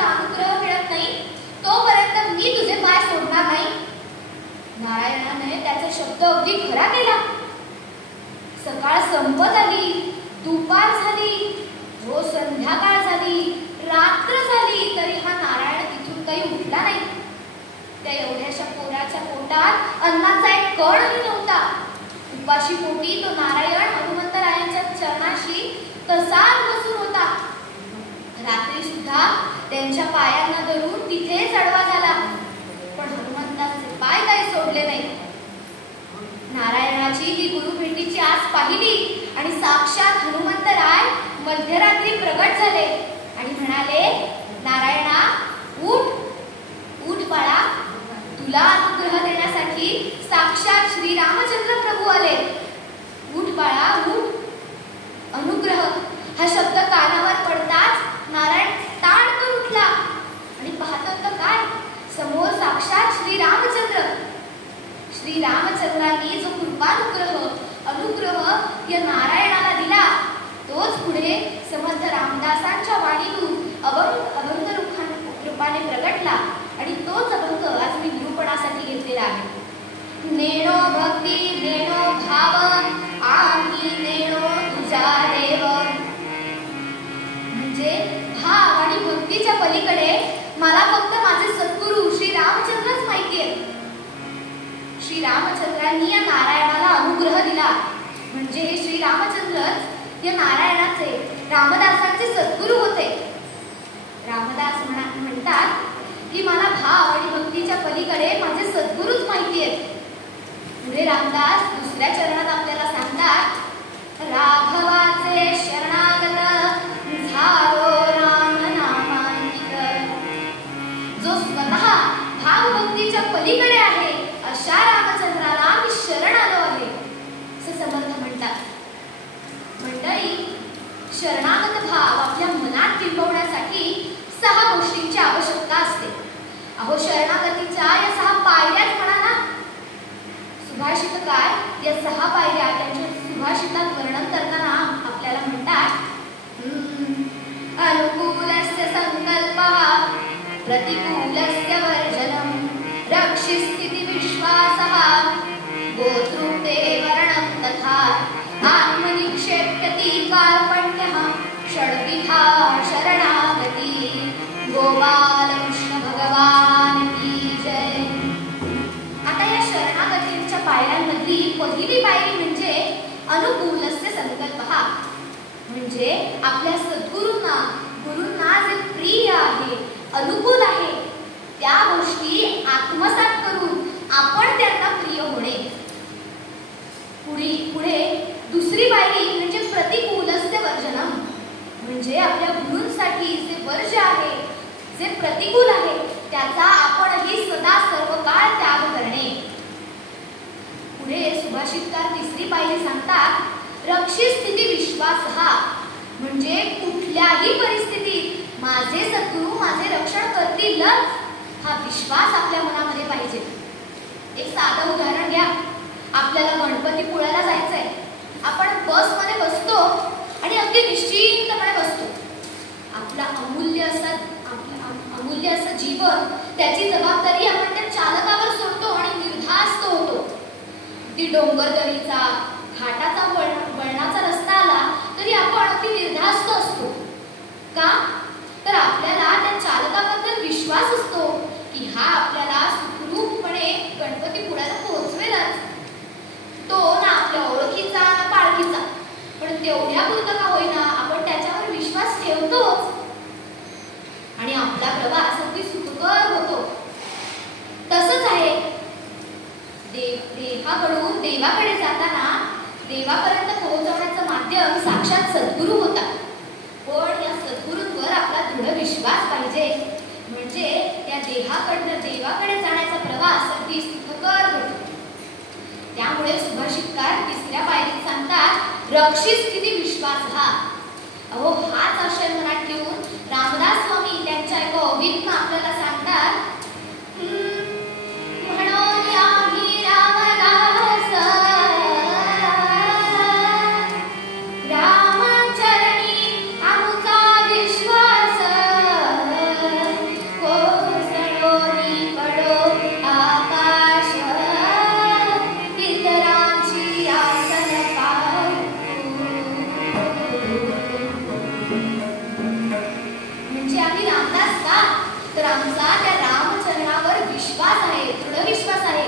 सद्गुरूचा अनुग्रह मिळत नाही तोपर्यंत मी तुझे पाय सोडणार नाही. नारायणाने त्याचा शब्द अगदी खरा केला. सकाळ संपत आली, दुपार झाली, व संध्याकाळ झाली, रात्र झाली, तरी हा नारायण तिथून काही उठला नाही. त्या एवढ्याशा पोराच्या पोटात अन्नाचा एक कणही नव्हता. उपाशी पोटी तो नारायण हनुमंतरायांच्या चरणाशी तसाच बसून होता. रात्री सुद्धा त्यांच्या पायांना धरून तिथेच अडवा झाला, पण हनुमंतांचे पाय काही सोडले नाही. नारायणाची ही गुरुभेटीची आस पाहिली आणि साक्षात हनुमंतराय मध्यरात्री प्रगट झाले आणि म्हणाले, नारायणा उठ, उठ बाळा, तुला अनुग्रह देण्यासाठी साक्षात श्री रामचंद्र प्रभू आले. उठ बाळा उठ. अनुग्रह हा शब्द कानावर पडताच नारायण ताडकन उठला आणि पाहतो तर काय, समोर साक्षात श्री रामचंद्र. श्री रामचंद्रांनी जो अनुग्रह या नारायणाला दिला तोच पुढे समर्थ रामदासांच्या वाणीतून अभंग रूपाने प्रगटला आणि तोच अभंग आज मी निरूपणासाठी घेतलेला आहे. नेणो भक्ती नेणो भाव आम्ही नेणो तुझा देव. म्हणजे भाव आणि भक्तीच्या पलीकडे मला फक्त माझे सद्गुरू श्री रामचंद्रच माहिती आहे. श्री रामचंद्रांनी या नारायणाला अनुग्रह दिला म्हणजे हे श्री रामचंद्रच या नारायणाचे रामदासांचे सद्गुरू होते. रामदास म्हणतात की मला भाव आणि भक्तीच्या पलीकडे माझे सद्गुरूच माहिती आहेत. पुढे रामदास दुसऱ्या चरणात आपल्याला सांगतात, राघवाचे शरणागत झालो राम नामांकित. जो स्वतः भाव भक्तीच्या पलीकडे आहे अशा रामचंद्राला मी शरण आलो आहे असे समर्थ म्हणतात. मंडळी, शरणागत भाव आपल्या मनात बिंबवण्यासाठी 6 गोष्टींची आवश्यकता असते. अहो, शरणागतीच्या या 6 पायऱ्याच म्हणा ना. सुभाषितकार या 6 पायऱ्या त्यांच्या सुभाषितात वर्णन करताना आपल्याला म्हणतात, अनुकूलस्य संकल्पः प्रतिकूलस्य वर्जनम् रक्षिस्थिति विश्वासः गोत्रुते वर्णं तथा आत्मनिक्षेप्यति कार्पण्यः षड्विधा शरणागती. गोपालकृष्ण भगवान की जय. आता या शरणागतीच्या पायऱ्यांमधली पहिली पायरी म्हणजे अनुकूलस्य संकल्पः. म्हणजे आपल्या गुरूंना जे प्रिय आहे, अनुकूल आहे, त्या गोष्टी आत्मसात करून आपण त्यांना प्रिय होणे. पुढे दुसरी पायरी म्हणजे प्रतिकूलस्य वर्जनम. म्हणजे आपल्या गुरूंसाठी जे वर्ज आहे, जे प्रतिकूल आहे, त्याचा आपणही सदा सर्व काळ त्याग करणे. पुढे सुभाषितकार तिसरी पायरी सांगतात, रक्षिस्थिति विश्वासः. म्हणजे कुठल्याही परिस्थितीत माझे सद्गुरू माझे रक्षण करतीलच हा विश्वास आपल्या मनामध्ये पाहिजे. एक साधं उदाहरण घ्या. आपल्याला गणपतीपुळ्याला जायचंय. आपण बसमध्ये बसतो आणि अगदी निश्चिंतपणे बसतो. आपला अमूल्य असं जीवन, त्याची जबाबदारी आपण त्या चालकावर सोडतो आणि निर्धास्त होतो. ती डोंगरदरीचा घाटाचा वळणाचा रस्ता आला तरी आपण अगदी निर्धास्त असतो. का? तर आपल्याला त्या चालकाबद्दल विश्वास असतो की हा आपल्याला सुखरूपपणे गणपतीपुळ्याला पोहोचवेलच. तो ना आपल्या ओळखीचा ना पाळखीचा, पण तेवढ्यापुरतं का होईना आपण त्याच्यावर विश्वास ठेवतोच आणि आपला प्रवास अगदी सुखकर होतो. तसंच आहे देहाकडून देवाकडे जाताना देवापर्यंत पोहोचवण्याचं माध्यम साक्षात सद्गुरू होता. पण या सद्गुरूंवर आपला दृढ विश्वास पाहिजे. म्हणजे त्या देहाकडनं देवाकडे जाण्याचा प्रवास अगदी सुखकर होतो. त्यामुळे सुभाषितकार तिसऱ्या पायरीत सांगतात, रक्षिस्थिति विश्वासः. अहो, हाच आशय मनात ठेवून रामदास स्वामी त्यांच्या एका ओवीतून आपल्याला सांगतात, म्हणून आम्ही रामदास रामचरणी आमचा विश्वास. आमचा त्या रामचरणावर विश्वास आहे, दृढ विश्वास आहे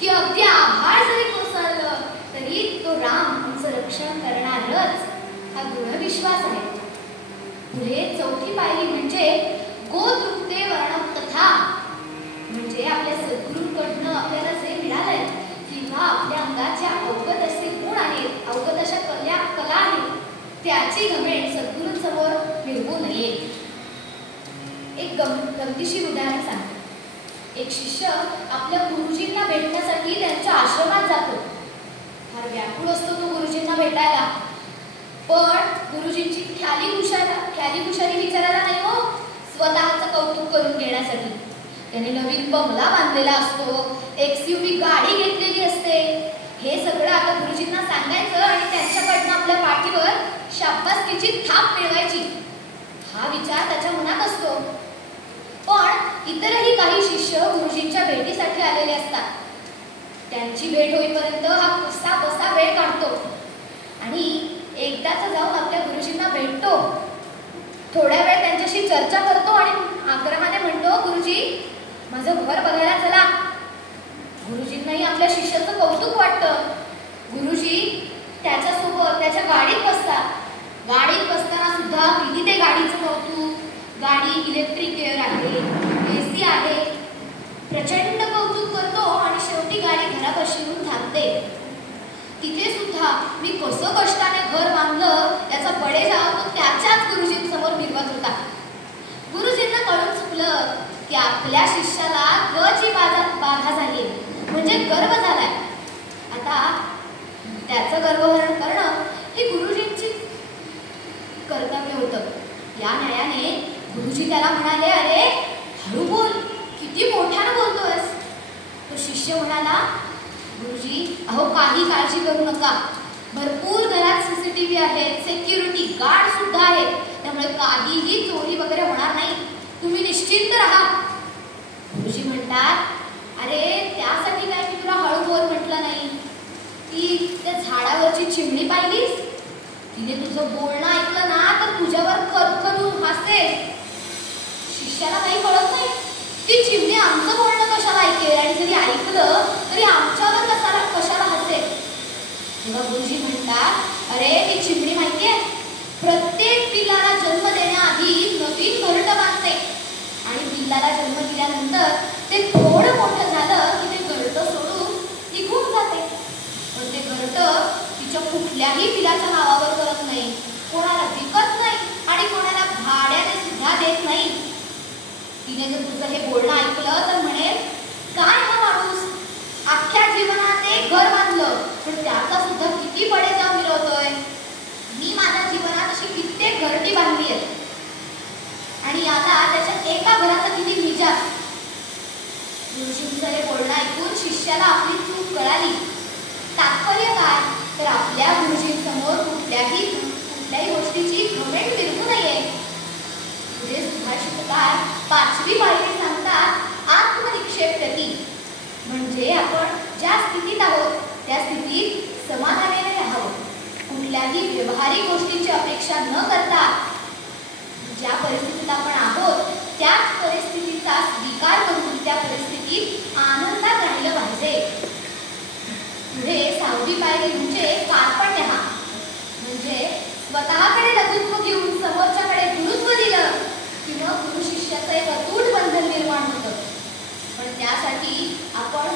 की अगदी आभाळ जरी कोसळलं तरी तो राम आमचं रक्षण करणारच, हा दृढ विश्वास आहे. पुढे चौथी पायरी म्हणजे गोतृप्ते वर्णम कथा, म्हणजे आपल्या सद्गुरूंकडनं आपल्याला जे मिळालंय किंवा आपल्या अंगाच्या अवगत असे गुण आहेत, अवगत अशा कला आहेत, त्याची घमेंड सद्गुरूंसमोर मिळवू नये. एक गमतीशीर उदाहरण सांगते. एक शिष्य आपल्या गुरुजींना भेटण्यासाठी त्यांच्या आश्रमात जातो. फार व्याकुळ असतो तो गुरुजींना भेटायला, पण गुरुजींची ख्याली खुशाली विचारायला नाही हो, स्वतःचं कौतुक करून घेण्यासाठी. त्याने नवीन बंगला बांधलेला असतो, XUV गाडी घेतलेली असते. हे सगळं आता गुरुजींना सांगायचं आणि त्यांच्याकडनं आपल्या पाठीवर शाबासकीची थाप मिळवायची, हा विचार त्याच्या मनात असतो. पण इतरही काही शिष्य गुरुजींच्या भेटीसाठी आलेले असतात. त्यांची भेट होईपर्यंत हा कसा बसा वेळ काढतो आणि एकदाच जाऊन आपल्या गुरुजींना भेटतो. थोड्या वेळ त्यांच्याशी चर्चा करतो आणि आग्रहाने म्हणतो, गुरुजी माझं घर बघायला चला. गुरुजींनाही आपल्या शिष्याचं कौतुक वाटतं. गुरुजी त्याच्यासोबत त्याच्या गाडीत बसतात. गाडीत बसताना सुद्धा किती ते गाडीचं कौतुक, गाडी इलेक्ट्रिक एअर आहे, AC आहे, प्रचंड कौतुक करतो आणि शेवटी गाडी घरापाशी येऊन थांबते. तिथे सुद्धा मी कसं कष्टाने घर बांधलं त्याचा बडेजाव तो त्याच्याच गुरुजींसमोर मिरवत होता. गुरुजींना कळून चुकलं की आपल्या शिष्याला गची बाधा झाली, म्हणजे गर्व झालाय. आता त्याचं गर्वहरण करणं हे गुरुजींची कर्तव्य होतं. या न्यायाने गुरुजी त्याला म्हणाले, अरे हळू बोल, किती मोठ्यानं बोलतोयस. तो शिष्य म्हणाला, गुरुजी अहो काही काळजी करू नका, भरपूर घरात CCTV आहेत, सिक्युरिटी गार्ड सुद्धा आहेत, त्यामुळे काहीही चोरी वगैरे होणार नाही, तुम्ही निश्चिंत राहा. गुरुजी म्हणतात, अरे त्यासाठी काय मी तुला हळू बोल म्हटलं नाही. ती त्या झाडावरची चिमणी पाहिलीस, तिने तुझं बोलणं ऐकलं ना तर तुझ्यावर खदखदून हसेल. शिष्याला काही कळत नाही, ती चिमणी आमचं बोलणं कशाला ऐकेल आणि जरी ऐकलं तरी आमच्यावर कशाला हसेल. तेव्हा गुरुजी म्हणतात, अरे ती चिमणी माहितीये, प्रत्येक पिल्लाला जन्म देण्याआधी नवीन घरटं बांधते आणि पिल्लाला जन्म दिल्यानंतर ते थोडं मोठं झालं की ते घरटं सोडून निघून जाते. पण ते घरटं तिच्या कुठल्याही पिलाच्या नावावर करत नाही, कोणाला विकत नाही आणि कोणाला भाड्याने सुद्धा देत नाही. तिने जर तुझं हे बोलणं ऐकलं तर म्हणेल, काय हा माणूस अख्ख्या जीवनात एक घर बांधलं पण त्याचा सुद्धा किती बडेजाव मिळवतोय. मी माझ्या जीवनात अशी कित्येक घरटी बांधली आहेत आणि आता त्याच्या एका घराचा किती विचार. गुरुजींचं हे बोलणं ऐकून शिष्याला आपली चूक कळाली. तात्पर्य काय तर आपल्या गुरुजींसमोर कुठल्याही गोष्टीची घमेंड मिरवू नये. पुढे सुभाषितकार 5वी पायरी सांगतात, आत्मनिक्षेप प्रती, म्हणजे आपण ज्या स्थितीत आहोत त्या स्थितीत समाधानाने राहावं. कुठल्याही व्यवहारिक गोष्टीची अपेक्षा न करता ज्या परिस्थितीत आपण आहोत त्याच परिस्थितीचा स्वीकार करून त्या परिस्थितीत आनंदात राहिलं पाहिजे. पुढे 6वी पायरी म्हणजे कार्पण्य, म्हणजे स्वतःकडे लघुत्व घेऊन समोरच्याकडे गुरुत्व दिलं किंवा गुरु शिष्याचं एक अतूट बंधन निर्माण होतं. पण त्यासाठी आपण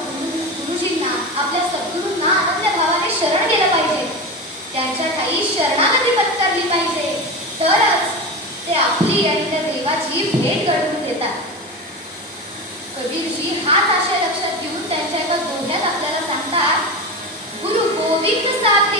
गुरुजींना, आपल्या सद्गुरूंना आपल्या भावाने शरण गेलं पाहिजे, त्यांच्या ठायी शरणागती पत्करली पाहिजे, तरच ते आपली आणि त्या देवाची भेट घडवून देतात. कबीरजी हाच आशय लक्षात घेऊन त्यांच्या एका दोह्यात आपल्याला सांगतात, गुरु गोविंद साथे